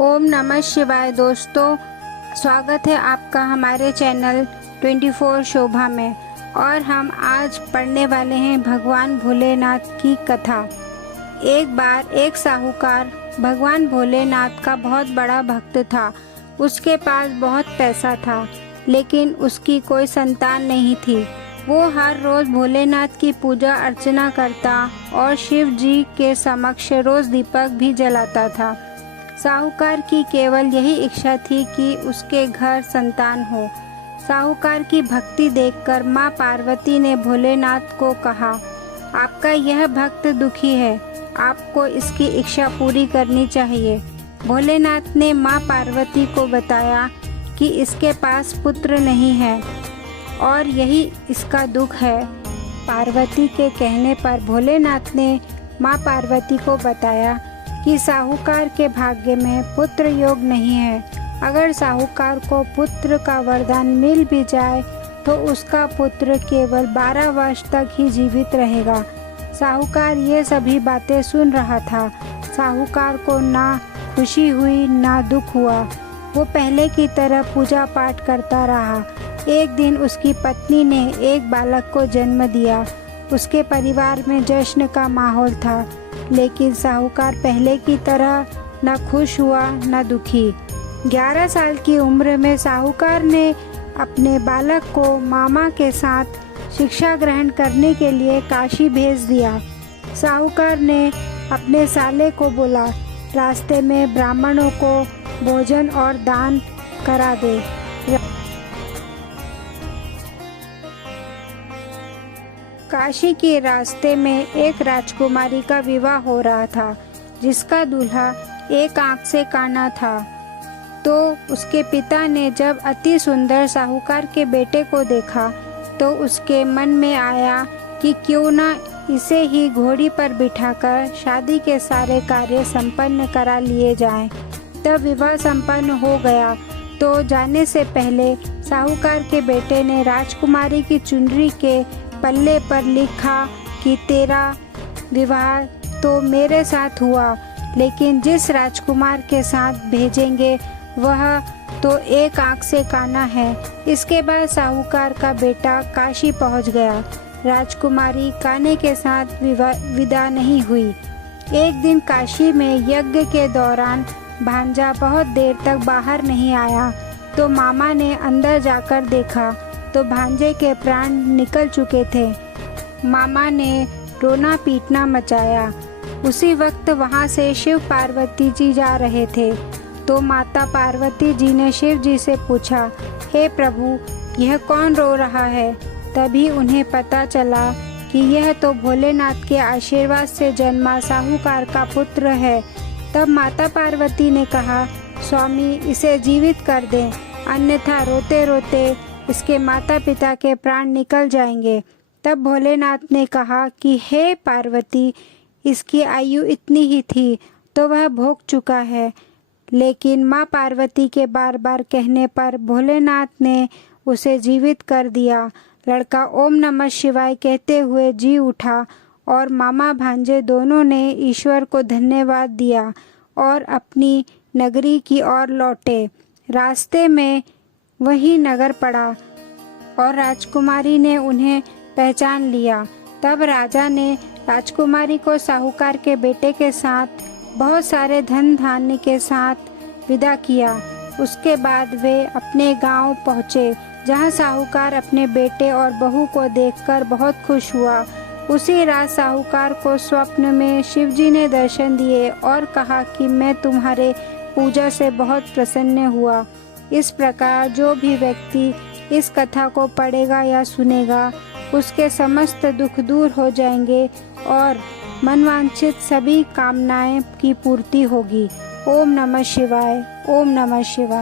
ओम नमः शिवाय। दोस्तों, स्वागत है आपका हमारे चैनल 24 शोभा में। और हम आज पढ़ने वाले हैं भगवान भोलेनाथ की कथा। एक बार एक साहूकार भगवान भोलेनाथ का बहुत बड़ा भक्त था। उसके पास बहुत पैसा था, लेकिन उसकी कोई संतान नहीं थी। वो हर रोज भोलेनाथ की पूजा अर्चना करता और शिव जी के समक्ष रोज दीपक भी जलाता था। साहूकार की केवल यही इच्छा थी कि उसके घर संतान हो। साहूकार की भक्ति देखकर माँ पार्वती ने भोलेनाथ को कहा, आपका यह भक्त दुखी है, आपको इसकी इच्छा पूरी करनी चाहिए। भोलेनाथ ने माँ पार्वती को बताया कि इसके पास पुत्र नहीं है और यही इसका दुख है। पार्वती के कहने पर भोलेनाथ ने माँ पार्वती को बताया कि साहूकार के भाग्य में पुत्र योग नहीं है। अगर साहूकार को पुत्र का वरदान मिल भी जाए तो उसका पुत्र केवल 12 वर्ष तक ही जीवित रहेगा। साहूकार ये सभी बातें सुन रहा था। साहूकार को ना खुशी हुई ना दुख हुआ। वो पहले की तरह पूजा पाठ करता रहा। एक दिन उसकी पत्नी ने एक बालक को जन्म दिया। उसके परिवार में जश्न का माहौल था, लेकिन साहूकार पहले की तरह न खुश हुआ न दुखी। 11 साल की उम्र में साहूकार ने अपने बालक को मामा के साथ शिक्षा ग्रहण करने के लिए काशी भेज दिया। साहूकार ने अपने साले को बोला, रास्ते में ब्राह्मणों को भोजन और दान करा दे। काशी के रास्ते में एक राजकुमारी का विवाह हो रहा था, जिसका दूल्हा एक आंख से काना था। तो उसके पिता ने जब अति सुंदर साहूकार के बेटे को देखा तो उसके मन में आया कि क्यों ना इसे ही घोड़ी पर बिठाकर शादी के सारे कार्य संपन्न करा लिए जाएं। तब विवाह संपन्न हो गया। तो जाने से पहले साहूकार के बेटे ने राजकुमारी की चुनरी के पल्ले पर लिखा कि तेरा विवाह तो मेरे साथ हुआ, लेकिन जिस राजकुमार के साथ भेजेंगे वह तो एक आंख से काना है। इसके बाद साहूकार का बेटा काशी पहुंच गया। राजकुमारी काने के साथ विदा नहीं हुई। एक दिन काशी में यज्ञ के दौरान भांजा बहुत देर तक बाहर नहीं आया, तो मामा ने अंदर जाकर देखा तो भांजे के प्राण निकल चुके थे। मामा ने रोना पीटना मचाया। उसी वक्त वहां से शिव पार्वती जी जा रहे थे। तो माता पार्वती जी ने शिव जी से पूछा, हे प्रभु, यह कौन रो रहा है? तभी उन्हें पता चला कि यह तो भोलेनाथ के आशीर्वाद से जन्मा साहूकार का पुत्र है। तब माता पार्वती ने कहा, स्वामी, इसे जीवित कर दें, अन्यथा रोते रोते इसके माता पिता के प्राण निकल जाएंगे। तब भोलेनाथ ने कहा कि हे पार्वती, इसकी आयु इतनी ही थी तो वह भोग चुका है। लेकिन माँ पार्वती के बार बार कहने पर भोलेनाथ ने उसे जीवित कर दिया। लड़का ओम नमः शिवाय कहते हुए जी उठा और मामा भांजे दोनों ने ईश्वर को धन्यवाद दिया और अपनी नगरी की ओर लौटे। रास्ते में वही नगर पड़ा और राजकुमारी ने उन्हें पहचान लिया। तब राजा ने राजकुमारी को साहूकार के बेटे के साथ बहुत सारे धन धान्य के साथ विदा किया। उसके बाद वे अपने गांव पहुँचे, जहां साहूकार अपने बेटे और बहू को देखकर बहुत खुश हुआ। उसी रात साहूकार को स्वप्न में शिवजी ने दर्शन दिए और कहा कि मैं तुम्हारे पूजा से बहुत प्रसन्न हुआ। इस प्रकार जो भी व्यक्ति इस कथा को पढ़ेगा या सुनेगा, उसके समस्त दुख दूर हो जाएंगे और मनवांछित सभी कामनाएं की पूर्ति होगी। ओम नमः शिवाय। ओम नमः शिवाय।